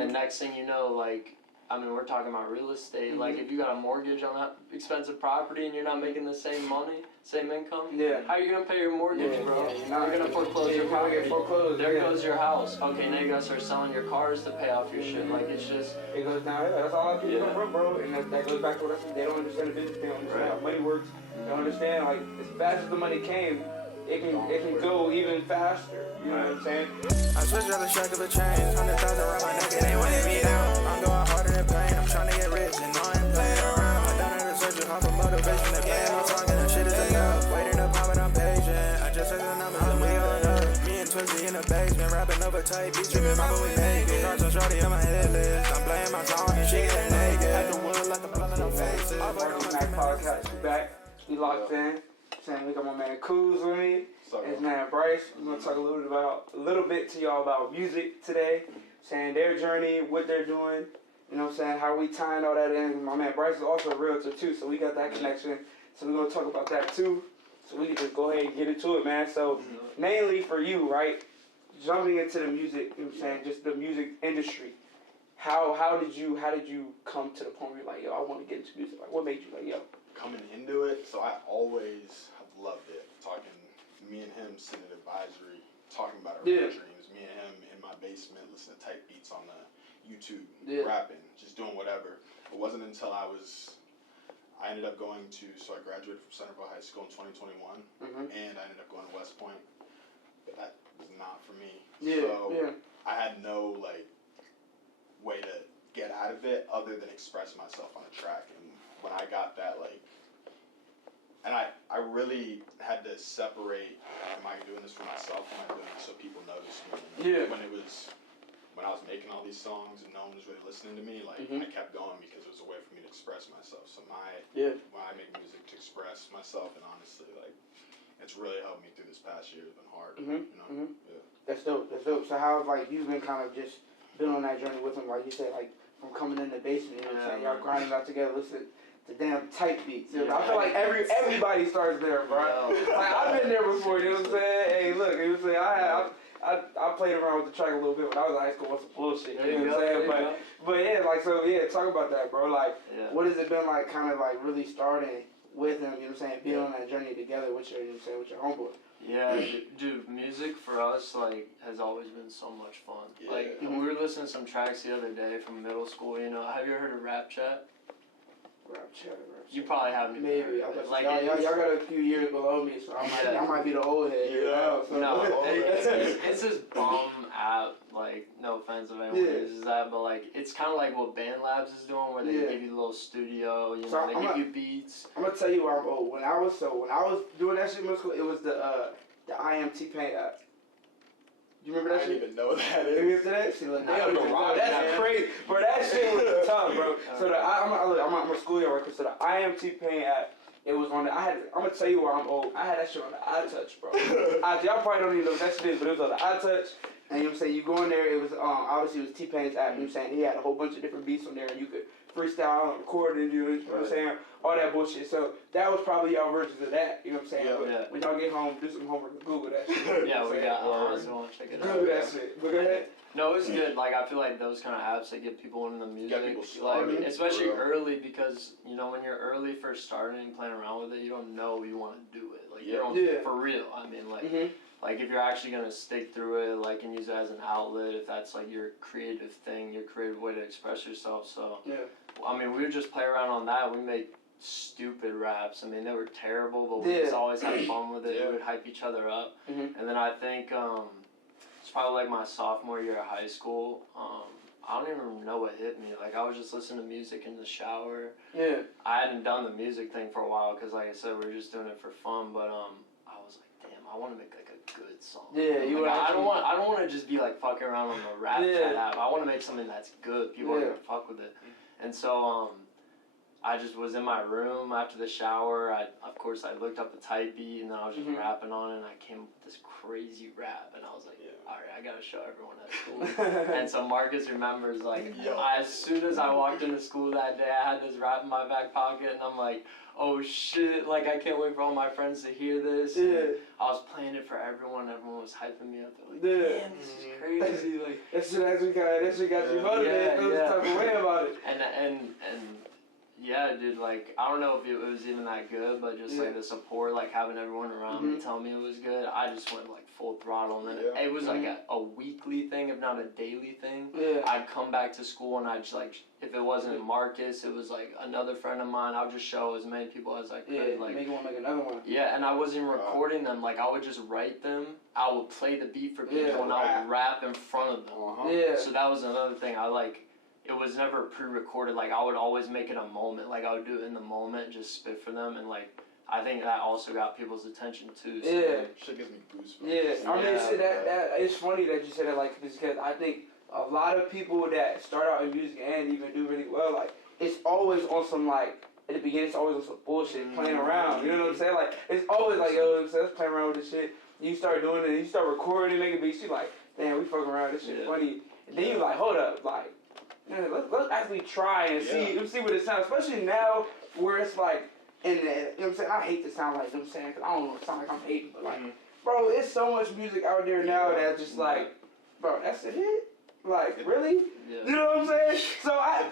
the next thing you know, like, I mean, we're talking about real estate. Like, if you got a mortgage on that expensive property and you're not making the same money, same income, how are you going to pay your mortgage, bro? You're going to foreclose your property. There goes your house. Okay, now you got to start selling your cars to pay off your shit. Like, it's just... It goes down. That's all I people from, bro. And that goes back to what I said. They don't understand the business. They don't understand how money works. They don't understand, like, as fast as the money came, it can go even faster. You know what I'm saying? I switched on the track of a chain, 100,000 around my neck, and they wanted me down. I'm going harder than pain, I'm trying to get rich, and I ain't playing around. I'm down in the search of motivation to play my song, and the shit is enough. Waiting up, but I'm patient. I just heard the numbers, and we going up. Me and Twizzy in the basement, rapping over tight beats, tripping, mama, we make it. Cards on shorty on my head list, I'm playing my song, and she getting naked. At the wood, like the blood in her faces. Mack podcast, we back, we locked in. Saying we got my man Kuz with me, his man Bryce. We're gonna talk a little bit to y'all about music today. Saying their journey, what they're doing. You know what I'm saying? How we tying all that in. My man Bryce is also a realtor too, so we got that connection. So we're gonna talk about that too. So we can just go ahead and get into it, man. So mainly for you, right? Jumping into the music, you know what I'm saying? Just the music industry. How did you come to the point where you're like, yo, I want to get into music? Like, what made you like, yo? Coming into it, so I always have loved it. Talking, me and him sitting at advisory, talking about our dreams. Me and him in my basement, listening to type beats on the YouTube, rapping, just doing whatever. It wasn't until I ended up going to, so I graduated from Centerville High School in 2021, and I ended up going to West Point, but that was not for me. I had no, like, way to get out of it other than express myself on a track. And when I got that, like, and I really had to separate, am I doing this for myself, am I doing it so people notice me? And when I was making all these songs and no one was really listening to me, like, I kept going because it was a way for me to express myself. So when I make music to express myself, and honestly, like, it's really helped me through this past year. It's been hard, you know? That's dope, that's dope. So how have, like, you've been kind of just been on that journey with him, like you said, like, from coming in the basement, you know what I'm saying? Y'all grinding out together, listen to damn type beats. You know? I feel like everybody starts there, bro. Like, I've been there before, you know what I'm saying? Hey, look, you know what I'm saying? I played around with the track a little bit when I was in high school with some bullshit, you know what I'm saying? But yeah, like, so yeah, talk about that, bro. Like, what has it been like, kind of like really starting with him, you know what I'm saying? Being on that journey together with your, you know what I'm saying, with your homeboy. Yeah, dude, music for us, like, has always been so much fun. Like, we were listening to some tracks the other day from middle school, you know. Have you ever heard of Rap Chat? Rap Chat. You probably haven't. Maybe. Like, y'all got a few years below me, so I might be the old head. No, it's this bum app. Like, no offense if anyone uses that, but like, it's kind of like what BandLabs is doing, where they give you a little studio. You know, they give you beats. I'm gonna tell you where I'm old. When I was doing that shit in middle school, it was the IMT Paint app. You remember that shit? I didn't even know that. You remember that shit? Like, that's crazy, bro. That shit was tough, bro. So I'm a school year worker. So the IMT Paint app, it was on the. I'm gonna tell you where I'm old. I had that shit on the iTouch, bro. Y'all probably don't even know what that shit is, but it was on the iTouch. And you know what I'm saying? You go in there, it was obviously it was T-Pain's app. You know what I'm saying? He had a whole bunch of different beats on there, and you could freestyle and record and do, you know what I'm saying? All that bullshit. So that was probably y'all versions of that. You know what I'm saying? But when y'all get home, do some homework and Google that shit. Yeah, we got. I was gonna check it out. Google that shit. But go ahead. No, it's good. Like, I feel like those kind of apps that get people into the music, like, especially early, because, you know, when you're early first starting and playing around with it, you don't know you want to do it. Like, you don't, for real. I mean, like, like, if you're actually going to stick through it, like, and use it as an outlet, if that's, like, your creative thing, your creative way to express yourself. So, I mean, we would just play around on that. We make stupid raps. I mean, they were terrible, but we just always had fun with it. We would hype each other up. And then I think, it's probably like my sophomore year of high school. I don't even know what hit me. Like, I was just listening to music in the shower. I hadn't done the music thing for a while because, like I said, we were just doing it for fun. But I was like, damn, I want to make like a good song. I don't want to just be like fucking around on the Rap Chat app. I want to make something that's good. People are gonna fuck with it. And so I just was in my room after the shower. Of course, I looked up a type beat, and then I was just rapping on it, and I came up with this crazy rap, and I was like, all right, I gotta show everyone at school. And so Marcus remembers, like, as soon as I walked into school that day, I had this rap in my back pocket, and I'm like, oh shit, like, I can't wait for all my friends to hear this. And I was playing it for everyone. Everyone was hyping me up. They're like, damn, this is crazy. Like, that shit got you motivated. Feel some type of way about it. And yeah, dude, like, I don't know if it was even that good, but just, like, the support, like, having everyone around me tell me it was good, I just went, like, full throttle. And then it was, like, a weekly thing, if not a daily thing. I'd come back to school, and I'd just, like, if it wasn't Marcus, it was, like, another friend of mine. I would just show as many people as I could. Like, make another one. Yeah, and I wasn't recording them. Like, I would just write them. I would play the beat for people, and I would rap in front of them. So that was another thing. It was never pre-recorded. Like, I would always make it a moment. Like, I would do it in the moment, just spit for them, and, like, I think that also got people's attention, too. So shit gives me goosebumps. I mean, that it's funny that you said it like this, because I think a lot of people that start out in music and even do really well, like, it's always on some, like, at the beginning, it's always on some bullshit, playing around. You know what I'm saying? Like, it's always like, yo, let's play around with this shit. You start doing it, you start recording, making beats, you like, damn, we fucking around, this shit funny. And then you like, hold up, like, let's actually try and see what it sounds. Especially now where it's like, you know what I'm saying? I hate to sound like, you know what I'm saying? Because I don't want to sound like I'm hating, but like, bro, it's so much music out there now that's just like, bro, that's it? Like, really? You know what I'm saying? So I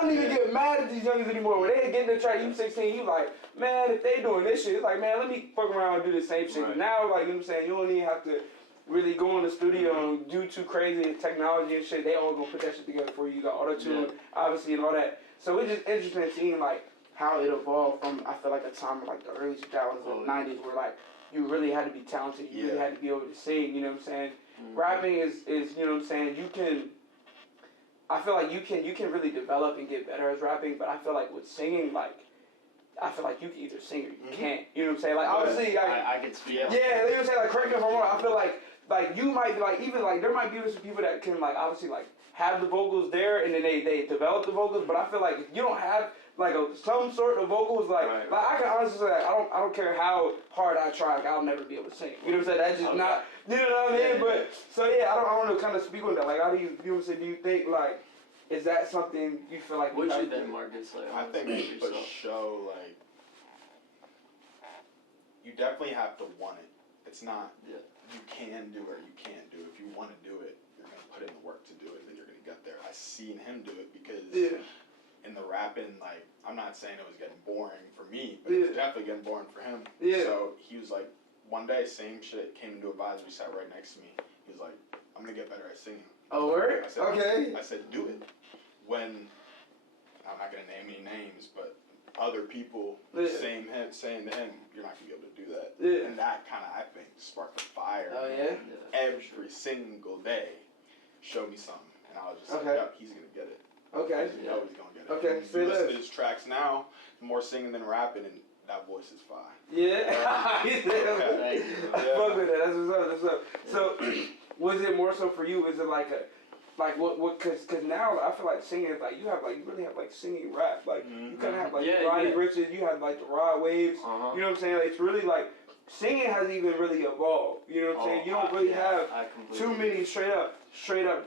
don't even get mad at these youngins anymore. When they get in the track, you 16, you like, man, if they doing this shit, it's like, man, let me fuck around and do the same shit. Now, like, you know what I'm saying? You don't even have to really go in the studio and do too crazy technology and shit. They all gonna put that shit together for you. You got auto-tune, obviously, and all that. So it's just interesting seeing, like, how it evolved from, I feel like, a time of, like, the early 2000s and 90s where, like, you really had to be talented. You really had to be able to sing, you know what I'm saying? Rapping is, you know what I'm saying, I feel like you can really develop and get better as rapping, but I feel like with singing, like, I feel like you can either sing or you can't. You know what I'm saying? Like, obviously, like, I can speak. Yeah, you know what I'm saying? Like, correct me if I'm wrong. I feel like you might, like, even, like, there might be some people that can, like, obviously, like, have the vocals there and then they develop the vocals, but I feel like if you don't have, like, some sort of vocals, like I can honestly say, like, I don't care how hard I try, like, I'll never be able to sing. You know what I'm saying? That's just not, you know what I mean? But, so, yeah, I don't know, kind of speak on that. Like, how do you know what I'm saying? Do you think, like, is that something you feel like what you think, Marcus? Like, I think for show, like, you definitely have to want it. It's not you can do it or you can't do it. If you want to do it, you're going to put in the work to do it, and you're going to get there. I seen him do it because in the rapping, like, I'm not saying it was getting boring for me, but it was definitely getting boring for him. So he was like, one day, same shit, came into advisory, sat right next to me. He was like, I'm going to get better at singing. Oh, word? I said, okay. I said, do it. When, I'm not going to name any names, but other people saying to him, you're not going to be able to do that. And that kind of, I think, sparked a fire. Oh, yeah? Every single day, show me something. And I was just like, yep, he's going to get it. Okay. You know he's going to get it. Okay, if you listen to his tracks now, more singing than rapping, and that voice is fire. Yeah. I fuck with that. That's what's up. So, was it more so for you? Is it like what? Cause now I feel like singing is like you really have like singing rap. Like you kind of have like Roddy Richards. You have like the Rod Waves. You know what I'm saying? Like, it's really like singing has even really evolved. You know what I'm saying? You don't really have too many straight up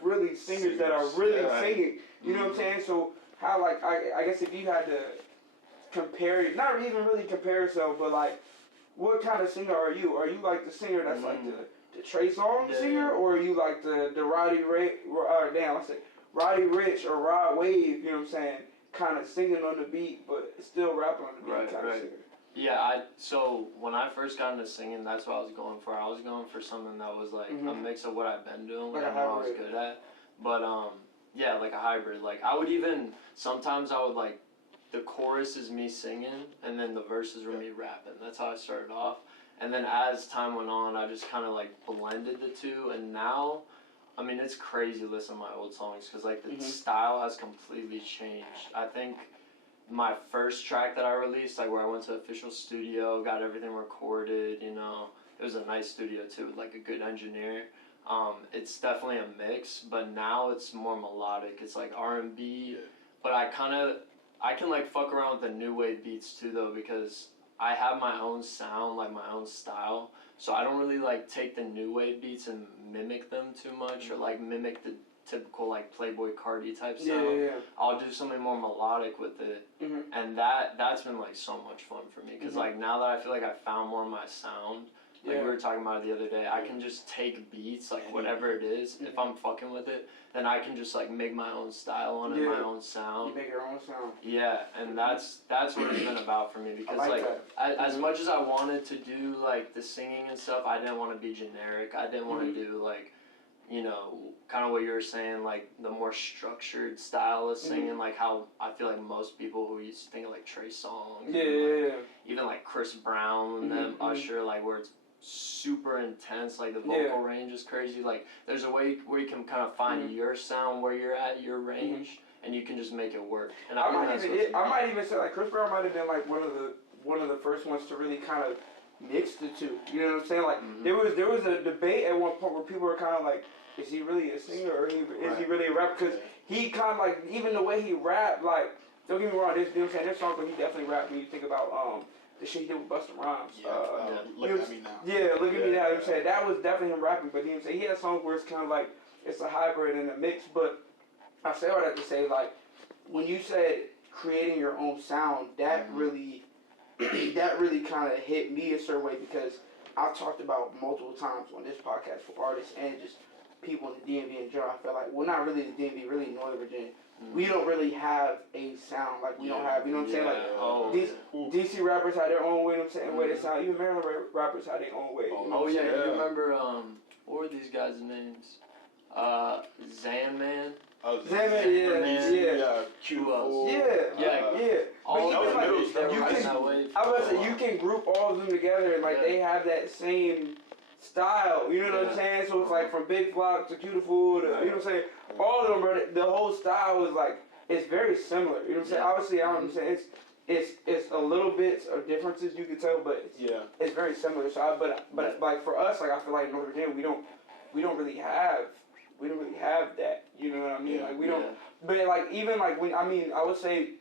really singers that are really singing. You know what I'm saying? So how, like, I guess if you had to compare, not even really compare yourself, but like, what kind of singer are you? Are you like the singer that's like the Trey Songz singer, or are you like the Roddy Rich or Rod Wave, you know what I'm saying, kind of singing on the beat, but still rapping on the beat kind of singer? Yeah, so when I first got into singing, that's what I was going for. I was going for something that was like a mix of what I've been doing, what I know I was good at. But yeah, like a hybrid. Like sometimes I would like, the chorus is me singing, and then the verses were me rapping. That's how I started off. And then as time went on, I just kind of like blended the two, and now, I mean, it's crazy to listen to my old songs, because like the style has completely changed. I think my first track that I released, like where I went to official studio, got everything recorded, you know, it was a nice studio too, with like a good engineer. It's definitely a mix, but now it's more melodic. It's like R&B, but I kind of I can like fuck around with the new wave beats too though, because I have my own sound, like my own style. So I don't really like take the new wave beats and mimic them too much, or like mimic the typical like Playboy Cardi type sound. Yeah. I'll do something more melodic with it, and that's been like so much fun for me. Cause like now that I feel like I found more of my sound, like we were talking about it the other day, I can just take beats, like whatever it is. If I'm fucking with it, then I can just like make my own style on it, my own sound. You make your own sound. Yeah, and that's what it's been about for me, because like as much as I wanted to do like the singing and stuff, I didn't want to be generic. I didn't want to do like, you know, kind of what you were saying, like the more structured style of singing, like how I feel like most people who used to think of like Trey Songz, even like Chris Brown and them, Usher, like where it's super intense, like the vocal range is crazy. Like there's a way where you can kind of find your sound where you're at, your range, and you can just make it work. And I might even say like Chris Brown might have been like one of the first ones to really kind of mix the two. You know what I'm saying? Like there was a debate at one point where people were kind of like, is he really a singer or is he really a rapper? Because he kind of like, even the way he rapped, like, don't get me wrong, you know what I'm saying, there's songs where he definitely rapped when you think about the shit he did with Busta Rhymes. Look at Me Now. Yeah, Look at Me Now. You know what I'm saying? That was definitely him rapping, but you know what I'm saying? He had songs where it's kind of like, it's a hybrid and a mix, but I say all that to say, like, when you said creating your own sound, that really kind of hit me a certain way, because I've talked about multiple times on this podcast for artists and just people in the DMV in general. I feel like, well, not really the DMV, really Northern Virginia. We don't really have a sound, like we don't have, you know what I'm saying? Like DC rappers have their own way, you know what I'm saying, way they sound. Even Maryland rappers have their own way. You know you remember, what were these guys' names? Zanman. Oh, Zanman, yeah. Q-Fool. Yeah. All of them, I was gonna say, you can group all of them together and like they have that same style, you know what I'm saying? So it's like from Big Flock to Q-Fool to, you know what I'm saying? All of them, bro, the whole style is like, it's very similar, you know what I'm saying? Obviously, I don't saying it's a little bit of differences you can tell, but it's very similar. So, but like for us, like I feel like in North Virginia, we don't really have that, you know what I mean? Like we don't, but like even like when I would say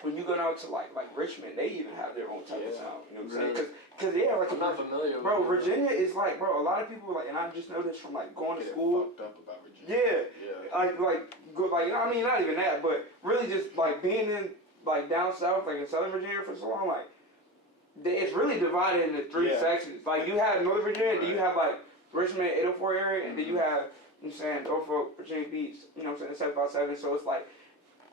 when you go down to like Richmond, they even have their own type of sound, you know what I'm saying? Because like I'm not familiar with bro, Virginia is like, bro, a lot of people like, and I just know this from like going to school. Fucked up about Virginia. Like you know, I mean, not even that, but really just like being in like down south, like in Southern Virginia for so long, like it's really divided into three sections. Like you have Northern Virginia, then you have like Richmond, 804 area, and then you have, you know what I'm saying, Norfolk, Virginia Beach, you know what I'm saying, 757. So it's like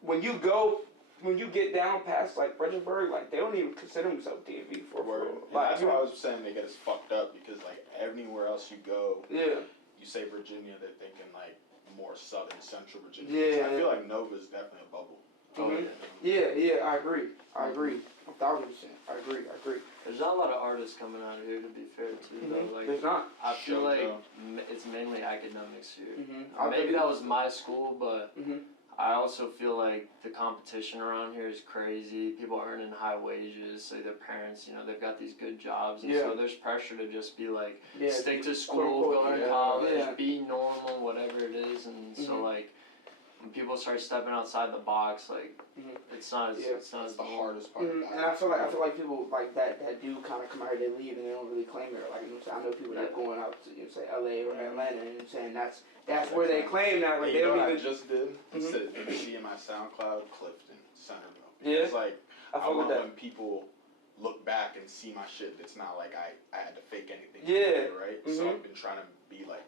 when you get down past like Fredericksburg, like they don't even consider themselves DMV for word. Like, that's why I was saying they get us fucked up, because like anywhere else you go, you say Virginia, they're thinking like more southern central Virginia. I feel like Nova's definitely a bubble. Yeah, I agree. 1,000%. I agree. There's not a lot of artists coming out of here, to be fair, too, though. Like, there's not. I feel like it's mainly academics here. Maybe that was my school, but I also feel like the competition around here is crazy. People are earning high wages, so their parents, you know, they've got these good jobs, and so there's pressure to just be like, stick to school, go to college, be normal, whatever it is, and so like, when people start stepping outside the box, like it's not as the hardest part. And I feel like people like that do kind of come out here, they leave and they don't really claim it. Like, you know what I'm saying? I know people that are going out to, you know, say LA or Atlanta, and you know what I'm saying, that's where they claim that. Like, they don't even. I just did. It said see in my SoundCloud, Clifton, Centerville. Yeah. It's like I want when people look back and see my shit. It's not like I had to fake anything. Right. So I've been trying to be like.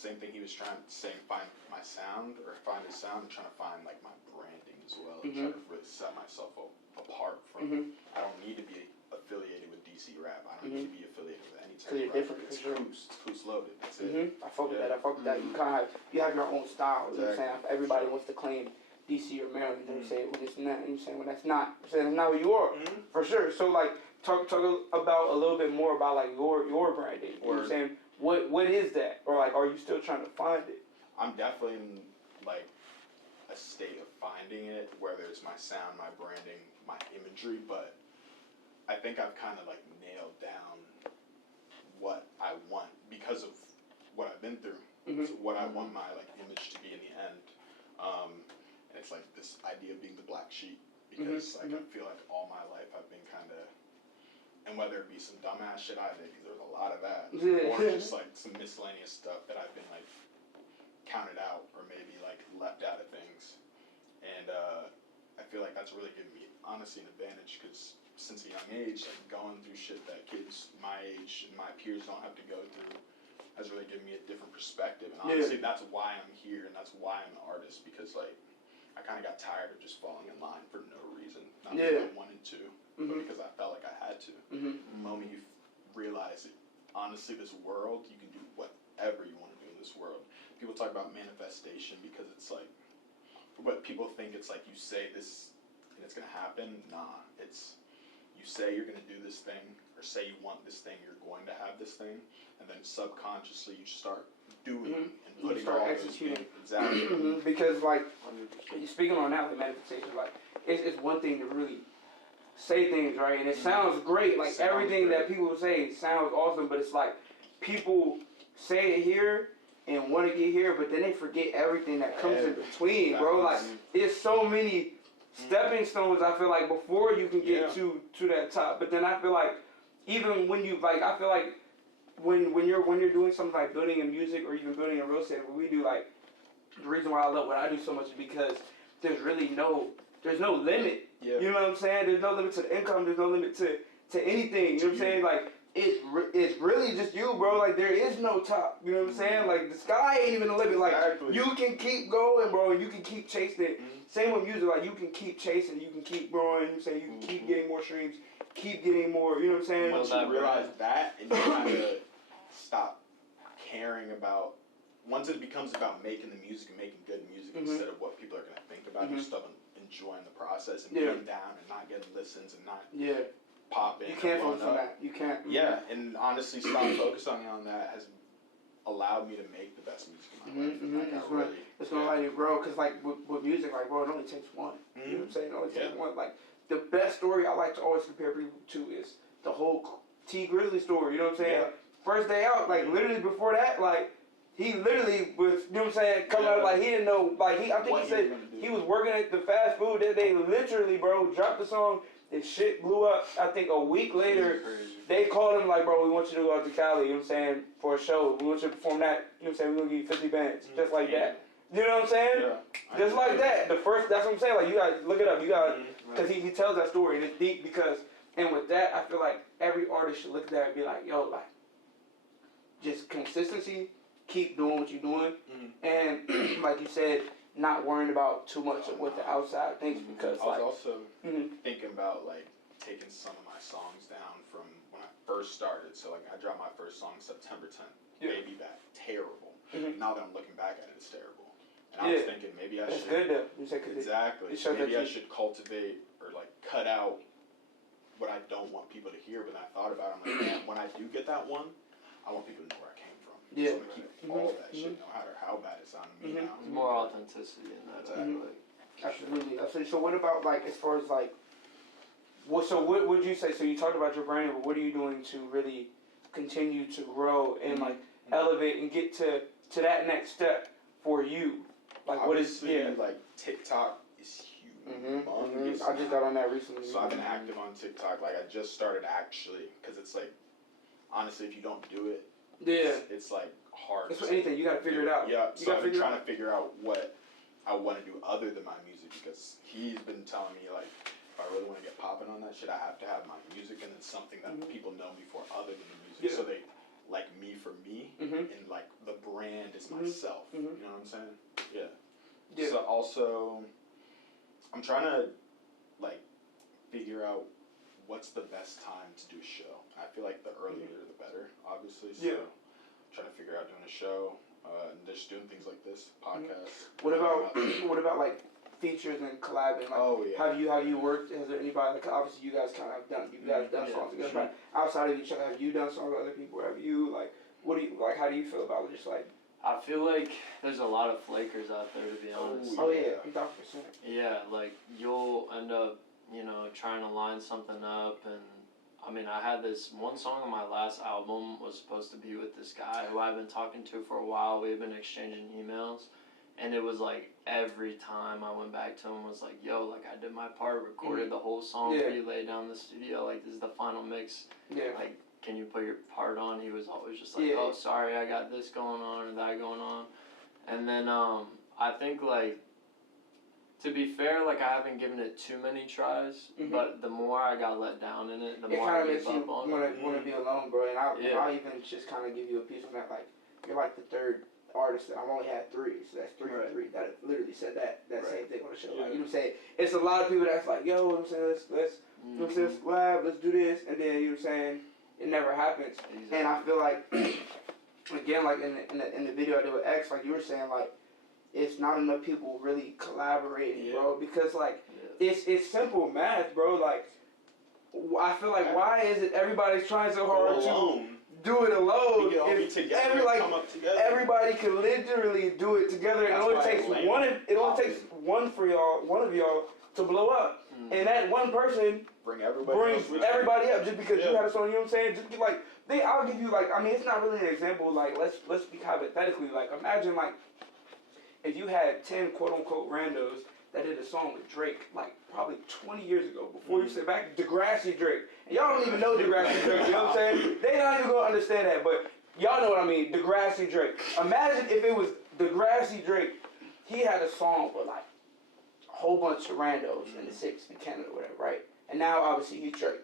Same thing he was trying to say, find my sound, or find his sound, and trying to find like my branding as well, and trying to really set myself apart from. I don't need to be affiliated with DC rap. I don't need to be affiliated with any type of rap. Different. It's Coos Loaded. That's it. I fuck with that. You kind of have your own style. You know what I'm saying? Everybody wants to claim DC or Maryland. You know what I'm saying? Well, this and that. You know what I'm saying? Well, that's not. I'm saying that's not who you are. For sure. So like, talk about a little bit more about like your branding. You know what I'm saying? What is that? Or like, are you still trying to find it? I'm definitely in like a state of finding it, whether it's my sound, my branding, my imagery, but I think I've kind of like nailed down what I want because of what I've been through. So what I want my like image to be in the end. And it's like this idea of being the black sheep. because like I feel like all my life I've been kind of, and whether it be some dumbass shit I did, because there's a lot of that, or just like some miscellaneous stuff that I've been like counted out or maybe like left out of things, and I feel like that's really given me honestly an advantage because since a young age, like going through shit that kids my age and my peers don't have to go through has really given me a different perspective, and honestly that's why I'm here and that's why I'm an artist, because like I kind of got tired of just falling in line for no reason, not because I wanted to, but because I felt like I had to. The moment you realize that honestly this world, you can do whatever you want to do in this world. People talk about manifestation because it's like, but people think it's like you say this and it's gonna happen. Nah, it's you say you're gonna do this thing or say you want this thing, you're going to have this thing, and then subconsciously you start doing and putting all executing. Exactly. Because like speaking on that, the manifestation, like it's one thing to really say things, right, and it sounds great, like everything that people say sounds awesome, but it's like people say it here and want to get here, but then they forget everything that comes in between, bro. Like, it's so many stepping stones, I feel like, before you can get to that top. But then I feel like, even when you, like, I feel like when you're doing something like building in music or even building in real estate, what we do, like, the reason why I love what I do so much is because there's no limit. You know what I'm saying? There's no limit to the income. There's no limit to anything. You know what I'm saying? Like, it's really just you, bro. Like, there is no top. You know what I'm saying? Like, the sky ain't even the limit. Like, you can keep going, bro, and you can keep chasing it. Same with music. Like, you can keep chasing it. You can keep growing. You say you can keep getting more streams, keep getting more. You know what I'm saying? Once you realize that, and you kind of stop caring about. Once it becomes about making the music and making good music instead of what people are gonna think about, you start enjoying the process and being down and not getting listens and not popping. You can't focus on that. You can't. Yeah, and honestly, stop focusing on that has allowed me to make the best music in my life. It's gonna allow you to grow, cause like with music, like bro, it only takes one. You know what I'm saying? It only takes one. Like the best story I like to always compare people to is the whole T Grizzly story. You know what I'm saying? First day out, like literally before that, like. He literally was, you know what I'm saying, coming out like he didn't know, like I think he said he was working at the fast food that day, literally, bro, dropped the song, and shit blew up. I think a week later, they called him like, bro, we want you to go out to Cali, you know what I'm saying, for a show. We want you to perform that, you know what I'm saying, we're going to give you 50 bands, just like that. You know what I'm saying? Just like that. The first, that's what I'm saying, like, you got to look it up, you got to, because he tells that story, and it's deep because, and with that, I feel like every artist should look at that and be like, yo, like, just consistency. Keep doing what you're doing, and like you said, not worrying about too much of what the outside thinks, because I was also thinking about like taking some of my songs down from when I first started. So like I dropped my first song September 10th, Baby Back, terrible. Now that I'm looking back at it, it's terrible. And I was thinking maybe I should. Good though. Exactly. Maybe I should cultivate or like cut out what I don't want people to hear. But then I thought about it, I'm like, man, when I do get that one, I want people to know where I came from. So I'm gonna keep all that shit, no matter how bad it sounded to me now. There's more authenticity in that. Absolutely. So what about like as far as like, what would you say? So you talked about your brand, but what are you doing to really continue to grow and like elevate and get to that next step for you? Like obviously, what is like TikTok is huge. I just got on that recently. So I've been active on TikTok. Like I just started actually, because it's like honestly, if you don't do it. It's like hard. It's for anything. You gotta figure it out. Yeah. So I've been trying to figure out what I want to do other than my music, because he's been telling me like if I really want to get popping on that shit, I have to have my music and then something that people know me for other than the music, so they like me for me, and like the brand is myself. You know what I'm saying? Yeah. So also, I'm trying to like figure out what's the best time to do a show. I feel like the earlier the better, obviously. So trying to figure out doing a show, and just doing things like this, podcasts. What about like features and collabing? Like, have you worked? Has there anybody? Like, obviously you guys kind of done songs together. But outside of each other, have you done songs with other people? Have you like? What do you like? How do you feel about it? Just like. I feel like there's a lot of flakers out there, to be honest. Oh yeah, 1,000%. Yeah, like you'll end up, trying to line something up, and I mean, I had this one song on my last album was supposed to be with this guy who I've been talking to for a while. We've been exchanging emails, And it was like every time I went back to him was like, yo, like I did my part, recorded the whole song for you, laid down in the studio, like this is the final mix. Yeah. Like, can you put your part on? He was always just like, oh, sorry, I got this going on or that going on. And then I think, like, to be fair, like, I haven't given it too many tries, but the more I got let down in it, the more I gave up on it. You want to be alone, bro, and I'll even just kind of give you a piece on that. Like, you're like the third artist that I've only had 3, so that's 3 and 3 that literally said that same thing on the show. Like, you know what I'm saying? It's a lot of people that's like, yo, what I'm saying, let's you know what I'm saying, let's collab, let's do this, and then, you know what I'm saying, it never happens. Exactly. And I feel like, again, like in the video I did with X, like you were saying, like, it's not enough people really collaborating, bro, because, like, it's simple math, bro. Like, I feel like, why is it everybody's trying so hard to do it alone? Everybody can literally do it together. It only takes one for y'all, one of y'all, to blow up, and that one person brings everybody up just because you had a song. You know what I'm saying? Just be like, I'll give you, like, I mean, it's not really an example. Like, let's speak hypothetically. Like, imagine, like, if you had 10 quote unquote randos that did a song with Drake, like, probably 20 years ago, before you said back Degrassi Drake, and y'all don't even know Degrassi Drake. You know what I'm saying? They not even gonna understand that, but y'all know what I mean. Degrassi Drake. Imagine if it was Degrassi Drake. He had a song with, like, a whole bunch of randos in the 6 in Canada or whatever, right? And now, obviously, he's Drake.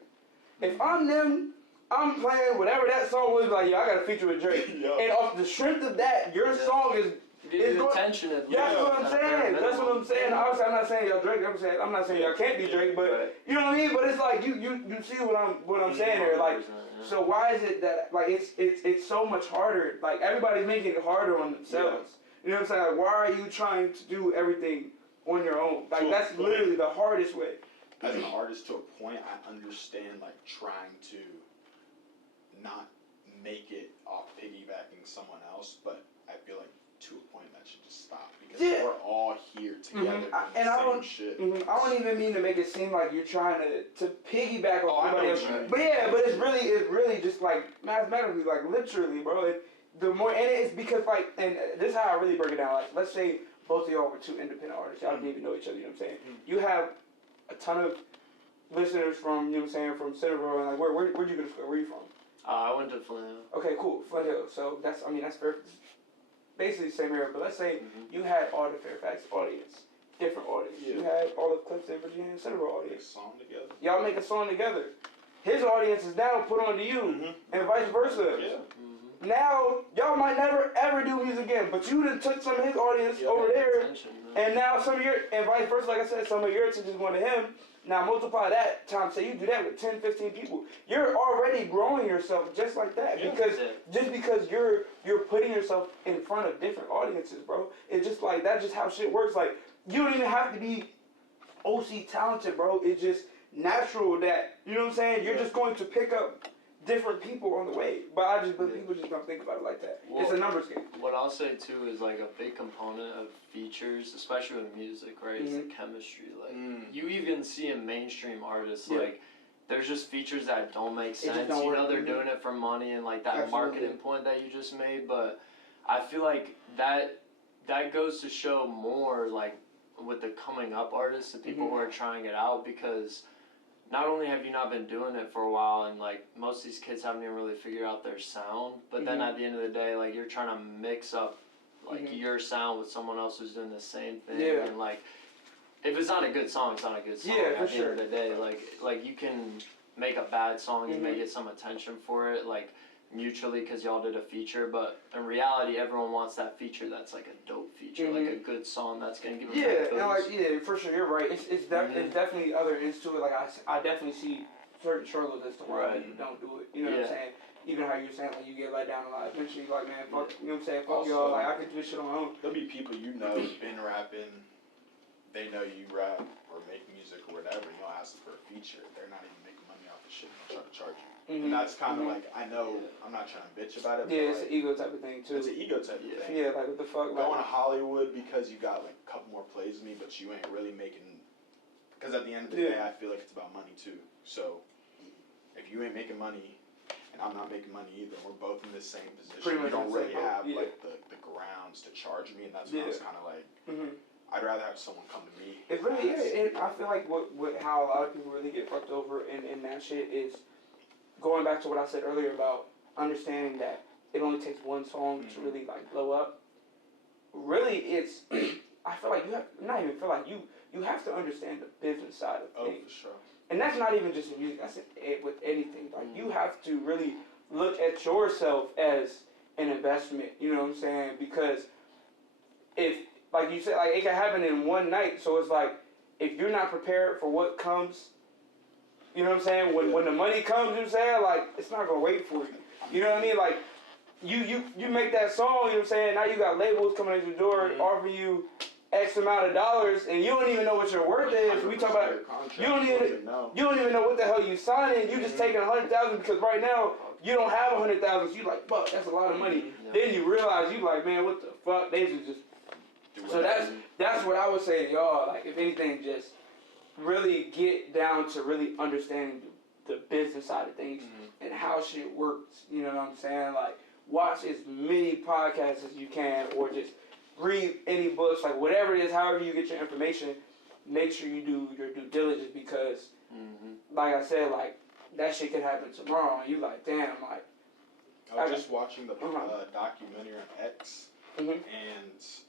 If I'm them, I'm playing whatever that song was, like, yo, I got a feature with Drake. And off the strength of that, your song is attention. That's what I'm saying. That's what I'm saying. Obviously, I'm not saying y'all Drake. I'm not saying y'all can't be Drake, but you know what I mean. But it's like you see what I'm saying here. Like, so why is it that, like, it's so much harder? Like, everybody's making it harder on themselves. You know what I'm saying? Like, why are you trying to do everything on your own? Like, that's literally the hardest way. As an artist, to a point, I understand, like, trying to not make it off piggybacking someone else, but I feel like to a point that should just stop, because we're all here together doing the same shit. I don't even mean to make it seem like you're trying to piggyback on somebody else. But it's really just, like, mathematically, like, literally, bro. The more, and it's because, like, and this is how I really break it down. Like, let's say both of y'all were 2 independent artists. Y'all didn't even know each other. You know what I'm saying? You have a ton of listeners from, you know what I'm saying, from Centerville, and, like, where'd you go to school? Where are you from? I went to Flint Hill. Okay, cool, Flint Hill. So that's fair. Basically the same area, but let's say you had all the Fairfax audience, different audience. You had all of Clemson, Virginia, and Centerville audience. Song together. Y'all make a song together. His audience is now put on to you, and vice versa. Now, y'all might never ever do music again, but you done took some of his audience over there, and now and vice versa, like I said, some of your attention is going to him. Now multiply that times, say you do that with 10, 15 people. You're already growing yourself just like that. Because you're putting yourself in front of different audiences, bro. It's just like, that's just how shit works. Like, you don't even have to be OC talented, bro. It's just natural that, you know what I'm saying? You're just going to pick up different people on the way. But people just don't think about it like that. Well, it's a numbers game. What I'll say too is, like, a big component of features, especially with music, right, is the chemistry. Like, you even see in mainstream artists, like, there's just features that don't make sense. You know, they're doing it for money and, like, that marketing point that you just made. But I feel like that goes to show more, like, with the coming up artists, the people who are trying it out, because not only have you not been doing it for a while, and, like, most of these kids haven't even really figured out their sound, but then at the end of the day, like, you're trying to mix up, like, your sound with someone else who's doing the same thing, and, like, if it's not a good song, it's not a good song. At the end of the day, like you can make a bad song and may get some attention for it, like, mutually, because y'all did a feature, but in reality, everyone wants that feature that's, like, a dope feature, like a good song that's gonna give them for sure, you're right. It's definitely other ends to it. Like, I definitely see certain struggles as to why you don't do it. You know what I'm saying? Even how you're saying, like, you get let down a lot. Eventually, like, man, fuck, you know what I'm saying? Fuck y'all, like, I can do this shit on my own. There'll be people you know been rapping, they know you rap or make music or whatever, and you'll ask them for a feature. They're not even making money off the shit, and they'll try to charge you. And that's kind of like, I know, I'm not trying to bitch about it, but it's an ego type of thing, too. It's an ego type of thing. Yeah, like, what the fuck? Going to Hollywood because you got, like, a couple more plays than me, but you ain't really making, because at the end of the day, I feel like it's about money, too. So, if you ain't making money, and I'm not making money either. We're both in this same position. Pretty much we don't really have yeah. like the grounds to charge me, and that's when I was kind of like, I'd rather have someone come to me. It really is. And I feel like what how a lot of people really get fucked over in that shit is going back to what I said earlier about understanding that it only takes one song to really like blow up. Really, it's I feel like you have not even feel like you have to understand the business side of things. Oh, for sure. And that's not even just in music. That's with anything. Like you have to really look at yourself as an investment. You know what I'm saying? Because if, like you said, like it can happen in one night. So it's like if you're not prepared for what comes, you know what I'm saying? When the money comes, you know what I'm saying? Like it's not gonna wait for you. You know what I mean? Like you make that song. You know what I'm saying? Now you got labels coming at your door offering you X amount of dollars, and you don't even know what your worth is. We talk about you don't even know what the hell you signing. You just taking 100,000 because right now you don't have 100,000. So you like, fuck, that's a lot of money. Then you realize you like, man, what the fuck? They just. So that's what I would say to y'all. Like, if anything, just really get down to really understanding the business side of things and how shit works. You know what I'm saying? Like, watch as many podcasts as you can, or just read any books, like whatever it is, however you get your information, make sure you do your due diligence because, like I said, like, that shit could happen tomorrow and you like, damn, like. I was just watching the documentary on X, and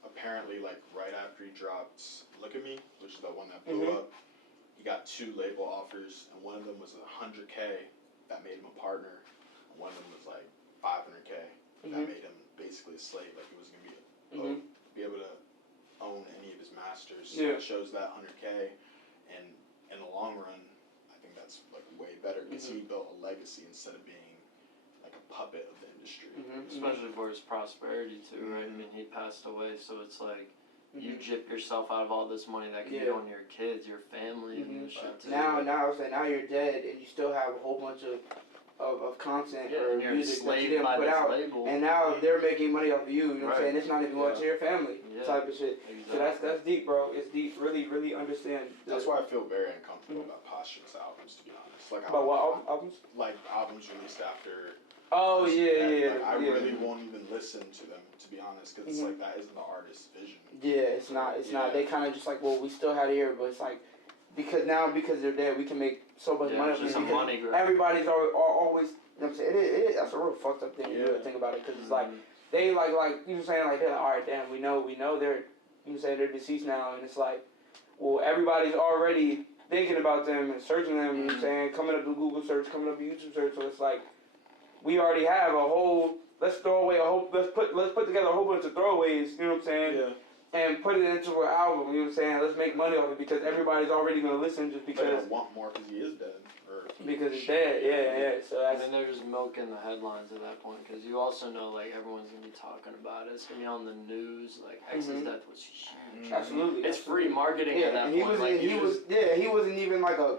apparently, like, right after he dropped Look at Me, which is the one that blew up, he got 2 label offers, and one of them was $100K that made him a partner, and one of them was like $500K that made him basically a slave, like he was going to be able to own any of his masters. So it shows that $100K, and in the long run, I think that's like way better because he built a legacy instead of being like a puppet of the industry. Especially for his prosperity too, right? I mean, he passed away, so it's like you gyp yourself out of all this money that could go on your kids, your family, and shit too. Now you're dead, and you still have a whole bunch of content or music that you didn't put out, and now they're making money off of you. You know what I'm saying? It's not even going to your family type of shit. Exactly. So that's deep, bro. It's deep. Really, really understand. That's why I feel very uncomfortable about posthumous albums, to be honest. Like about what albums? Like albums released after. Oh yeah. I really won't even listen to them, to be honest, because it's like that isn't the artist's vision. Yeah, it's not. It's not. They kind of just like, well, we still had it here, but it's like because they're dead, we can make so much money. Just some money grab. Everybody's always. You know what I'm saying? That's a real fucked up thing. You really think about it, because it's like they like you know what I'm saying, like they're like, all right, damn, we know they're, you know what I'm saying, they're deceased now, and it's like, well, everybody's already thinking about them and searching them. You know what I'm saying? Coming up to Google search, coming up to YouTube search. So it's like we already have a whole. Let's put together a whole bunch of throwaways. You know what I'm saying? Yeah. And put it into an album. You know what I'm saying? Let's make money off it because everybody's already gonna listen just because. They want more because he is dead. Because he's dead, yeah. So and then they're just milking the headlines at that point, because you also know, like, everyone's gonna be talking about it. It's gonna be on the news. Like, X's death was huge. Absolutely, it's free marketing at that point. He wasn't even like a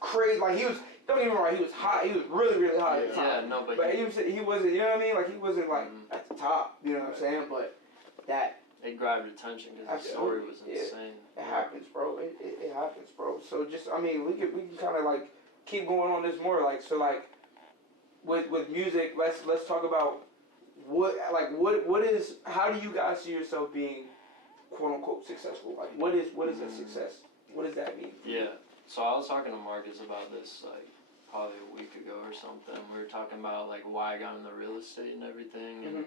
crazy. Like he was. Don't get me wrong. He was hot. He was really, really hot at the time. No, but he wasn't. You know what I mean? Like he wasn't like at the top. You know what I'm saying? But that. It grabbed attention because the story was insane. It happens, bro. It happens, bro. So just, I mean, we can kind of like keep going on this more, like, so like with music, let's talk about what is, how do you guys see yourself being quote unquote successful? Like what is a success? What does that mean? Yeah. So I was talking to Marcus about this like probably a week ago or something. We were talking about like why I got into real estate and everything, and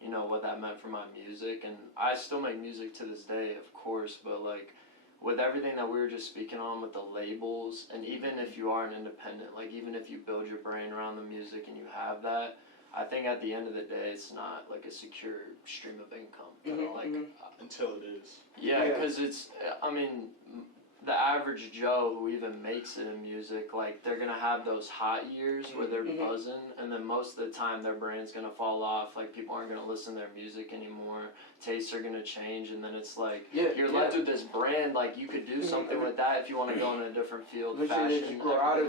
you know what that meant for my music. And I still make music to this day, of course, but like with everything that we were just speaking on with the labels, and even if you are an independent, like even if you build your brain around the music and you have that, I think at the end of the day, it's not like a secure stream of income. Until it is. Yeah, because it's, I mean, the average Joe who even makes it in music, like they're gonna have those hot years where they're buzzing, and then most of the time their brand's gonna fall off. Like people aren't gonna listen to their music anymore. Tastes are gonna change, and then it's like you're left with this brand. Like you could do something with that if you want to go in a different field, fashion, everything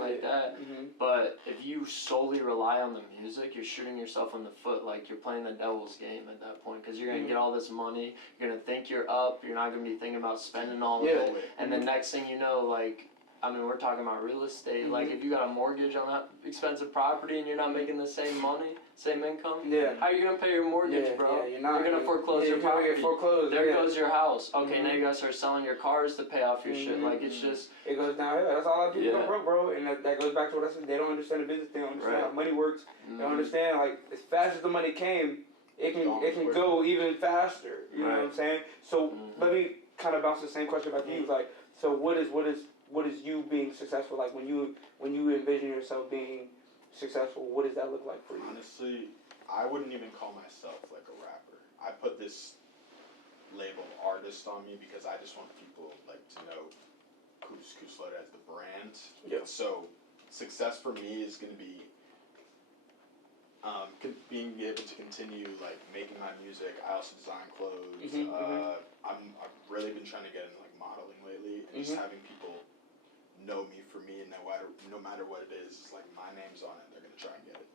like that. But if you solely rely on the music, you're shooting yourself in the foot. Like you're playing the devil's game at that point, because you're gonna get all this money. You're gonna think you're up. You're not gonna be thinking about spending all of it, and the next thing you know, like I mean, we're talking about real estate. Like, if you got a mortgage on that expensive property and you're not making the same money, same income, how are you going to pay your mortgage, bro? Yeah, you're going to foreclose your property. Get foreclosed, there goes your house. Okay, now you got to start selling your cars to pay off your shit. Like, it's just... It goes downhill. That's all I do. Go broke, bro. And that goes back to what I said. They don't understand the business. They don't understand how money works. They don't understand, like, as fast as the money came, it can go even faster. You know what I'm saying? So let me kind of bounce the same question back to you. Like, so what is you being successful? Like, when you envision yourself being successful, what does that look like for you? Honestly, I wouldn't even call myself like a rapper. I put this label artist on me because I just want people like to know Who's Slow as the brand. Yeah. So success for me is going to be being able to continue like making my music. I also design clothes. I've really been trying to get into like modeling lately, and just having people know me for me, and no matter what it is, it's like my name's on it. They're gonna try and get it.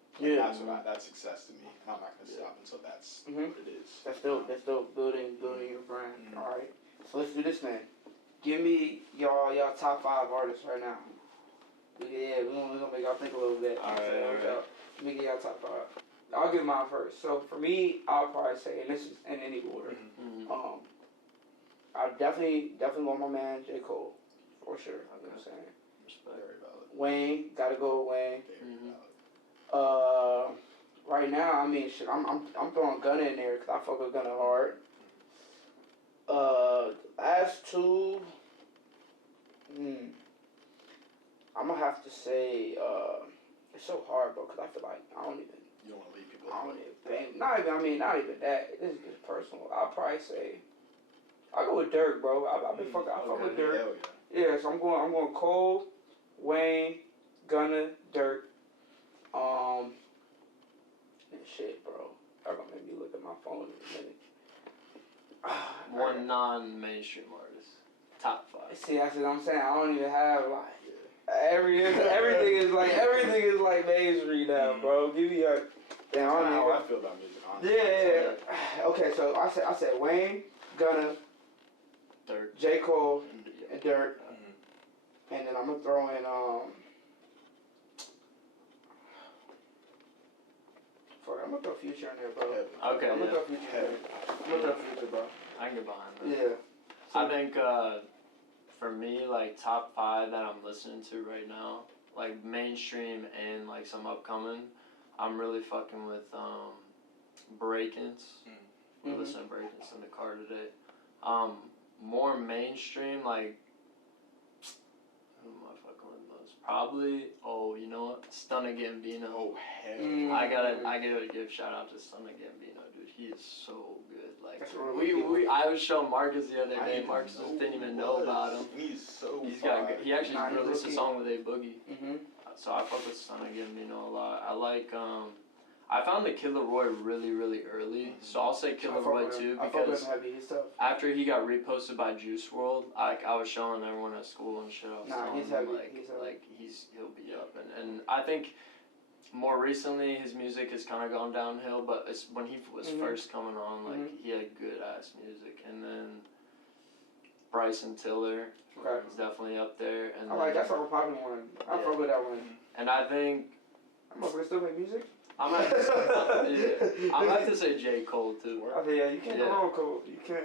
Like, that's success to me, and I'm not gonna stop until that's what it is. That's dope. That's dope. Building your brand. All right. So let's do this, man. Give me y'all top 5 artists right now. Yeah, we're gonna make y'all think a little bit. All right. Let me get y'all top 5. I'll give mine first. So for me, I'll probably say, and this is in any order. I definitely want my man J. Cole, for sure. You know what I'm saying? Respect. Very valid. Wayne, gotta go with Wayne. Very valid. Right now, I mean, shit, I'm throwing Gunna in there because I fuck with Gunna hard. Last 2, I'm gonna have to say, it's so hard, bro, because I feel like I don't even. You don't want to leave people. Not even that. This is just personal. I'll probably say, I'll go with Dirk, bro. I fuck with Dirk. Hell Yeah, so I'm going Cole, Wayne, Gunna, Dirk. And shit, bro. Y'all gonna make me look at my phone in a minute. One non-mainstream artist. Top 5. See, that's what I'm saying. I don't even have like everything is like mainstream now, bro. Give me a. Damn, I don't know how I feel about music, honestly. Yeah. Okay, so I said Wayne, Gunna, Dirk, J. Cole, and Dirk, and then I'm gonna throw in I'm gonna throw Future in there, bro. Okay. I'm gonna throw Future in there. Bro. I can get behind that. Yeah. So, I think for me, like top 5 that I'm listening to right now, like mainstream and like some upcoming, I'm really fucking with Breakins. We're listening to Breakins in the car today. More mainstream, like who am I fucking with most? Probably, you know what? Stunna Gambino. Oh hell. I gotta give shout out to Stunna Gambino, dude. He is so good. Like I was showing Marcus the other day. Marcus didn't even know about him. He actually released a song with A Boogie. So I fuck with Stunna Gambino a lot. I like I found the Killer Roy really, really early, so I'll say Killer Roy too, because after he got reposted by Juice WRLD, I was showing everyone at school and shit. I was telling he's them, heavy. he'll be up, and I think more recently his music has kind of gone downhill, but it's when he was first coming on, like he had good ass music, and then Bryson Tiller is definitely up there, and that's a popular one. I fuck with that one. And I think I'm gonna still make music. I'm gonna have to say J. Cole too. You can't go wrong, Cole. You can't.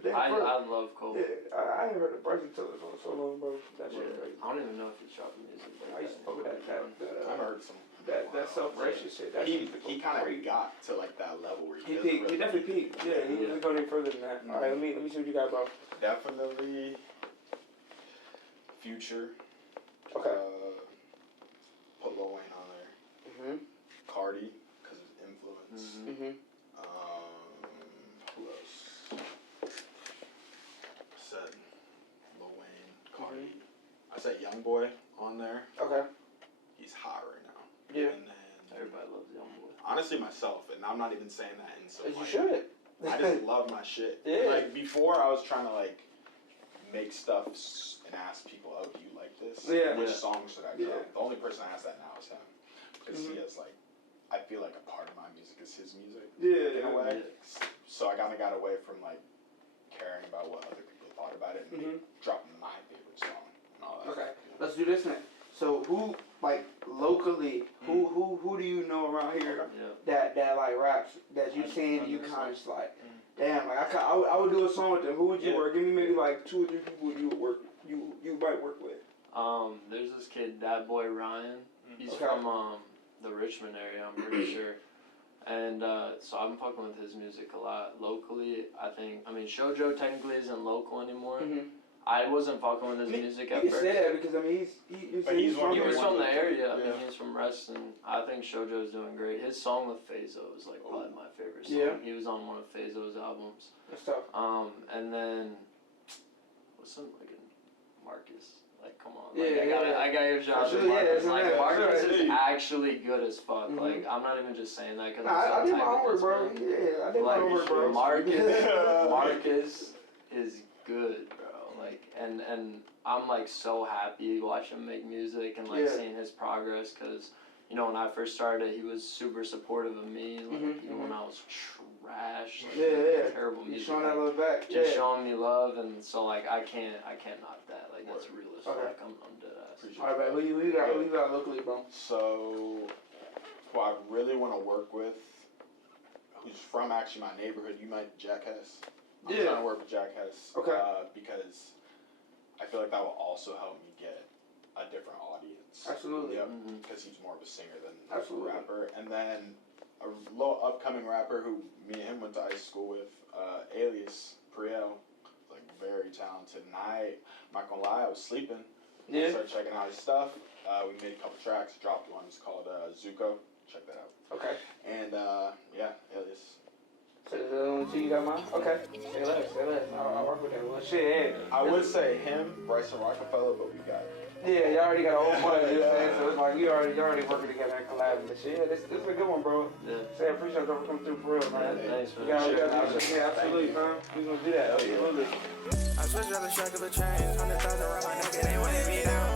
But I love Cole. Yeah, I ain't heard of Bryson Tiller song so long, bro. That shit crazy. I don't even know if he's dropping music. I used to fuck with that. I've heard some. That self-righteous shit. He kind of got to like that level where he peaked. He definitely peaked. Yeah, he didn't go any further than that. All right, let me see what you got, bro. Definitely Future. Okay. Put Lil Wayne on there. Cardi, because of his influence. Who else? I said Lil Wayne, Cardi. I said Youngboy on there. Okay. He's hot right now. Yeah. And then Everybody loves Youngboy. Honestly, myself, and I'm not even saying that in so. You should. I just love my shit. Yeah. Like before, I was trying to like make stuff and ask people, "Oh, do you like this? Which songs should I drop?" The only person I ask that now is him, because he has like. I feel like a part of my music is his music. In a way. So I kind of got away from like caring about what other people thought about it and dropping my favorite song and all that. Okay. So who, like, locally, who do you know around here that like raps that you seen and you kind of just like, damn, like I would do a song with them. Who would you work? Give me maybe like 2 or 3 people you might work with. There's this kid, that boy Ryan. He's from the Richmond area, I'm pretty sure. And so I'm fucking with his music a lot. Locally, I mean, Shoujo technically isn't local anymore. I wasn't fucking with his music at first. You say that because, I mean, he was from the area. I mean, he's from Reston. I think Shoujo's doing great. His song with Fazo is like probably my favorite song. Yeah. He was on one of Fazo's albums. That's tough. And then, what's some like Marcus? Like, come on. Like, I gotta give shout out to Marcus. Like, Marcus is actually good as fuck. Like, I'm not even just saying that because I did my homework, bro. Yeah, I did my homework, bro. Marcus is good, bro. Like, and I'm like so happy watching him make music and like seeing his progress because, you know, when I first started, he was super supportive of me. Like, even when I was trash, like, terrible music. Showing that love back. Just showing me love, and so like I can't knock that. Like, that's real as fuck. I'm dead ass. All right, man. Who you got locally, bro? So, who I really want to work with, who's from actually my neighborhood, you might Jackass. I'm trying to work with Jackass. Okay. Because I feel like that will also help me get a different audience. Absolutely. Yep. Because he's more of a singer than a Absolutely. rapper. And then a little upcoming rapper who me and him went to high school with, Alias Priel, like very talented. And I'm not gonna lie, I was sleeping. Yeah. Started checking out his stuff. We made a couple tracks, dropped one. It's called Zuko. Check that out. Okay. And Alias. So the only two you got mine? Okay. Say less. I'll work with that. Well, shit, I would say him, Brysonrockafellow, but we got. Yeah, y'all already got a whole bunch. So it's like you already working together and collabing and shit. Yeah, this is a good one, bro. Yeah. Say I appreciate y'all for coming through for real, man. Thanks for Yeah, absolutely, man. We gonna do that. Absolutely. I switched on the shock of a chain, 100,000 around my neck, and they weighing me down.